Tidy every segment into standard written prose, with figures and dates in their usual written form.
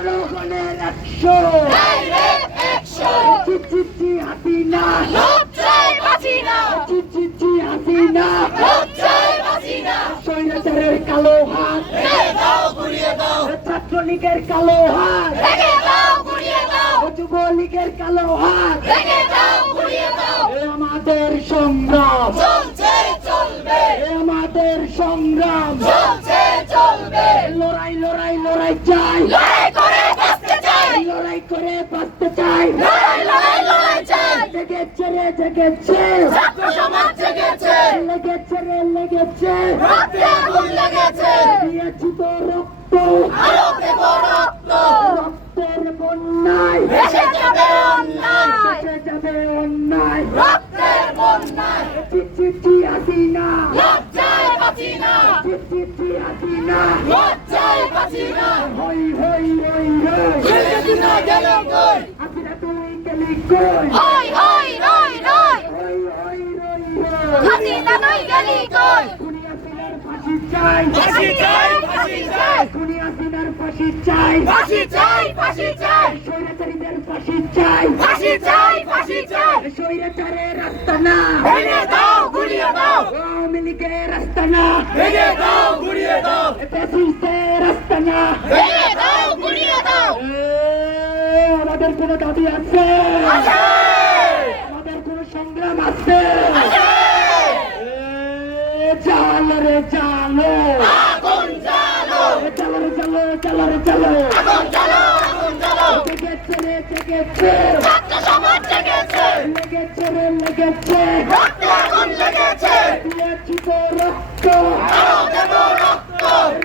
জনগণের 100 চিঠি হাসিনা চিঠি হাসিনা স্বৈরাচারের কালো হাত ছাত্রলীগের কালো হাত যুবলীগের কালো হাত আমাদের সংগ্রাম আমাদের সংগ্রাম লড়াই লড়াই লড়াই চাই লড়াই করে বাঁচতে চাই জেগেছে রে জেগেছে লেগেছে রে লেগেছে দিয়েছি তো রক্ত রক্তের বন্যায় ভেসে যাবে অন্যায় চিঠি হাসিনা চিঠি হাসিনা হই হই হই হই হাসিনা তুই গেলি কই হই হই রই খুনি হাসিনার ফাঁসি চাই খুনি হাসিনার ফাঁসি চাই স্বৈরাচারীদের ফাঁসি চাই স্বৈরাচারের রাস্তা না আওয়ামী লীগের রাস্তা না ফ্যাসিস্টের রাস্তা না আমাদের কোনো দাবি আছে আমাদের কোনো সংগ্রাম আছে চালো রে চালো চালো রে চালো জেগেছে রে জেগেছে লেগেছে রে লেগেছে দিয়েছি তো রক্ত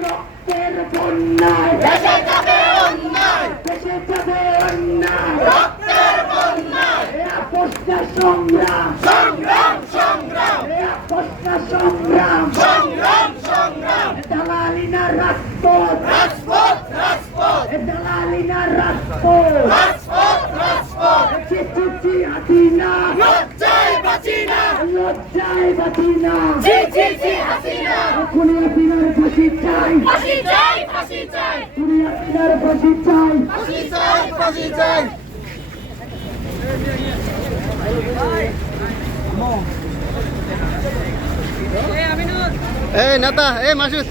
রক্তের বন্যায় ভেসে যাবে অন্যায় আপোষটা সংগ্রাম আপোষটা সংগ্রাম দালালি না রাজপথ দালালি না রাজপথ চিঠি হাসিনা লজ্জায় বাঁচি না খুনি হাসিনার ফাঁসি চাই খুনি হাসিনার ফাঁসি চাই এই নেতা এই মাসুদ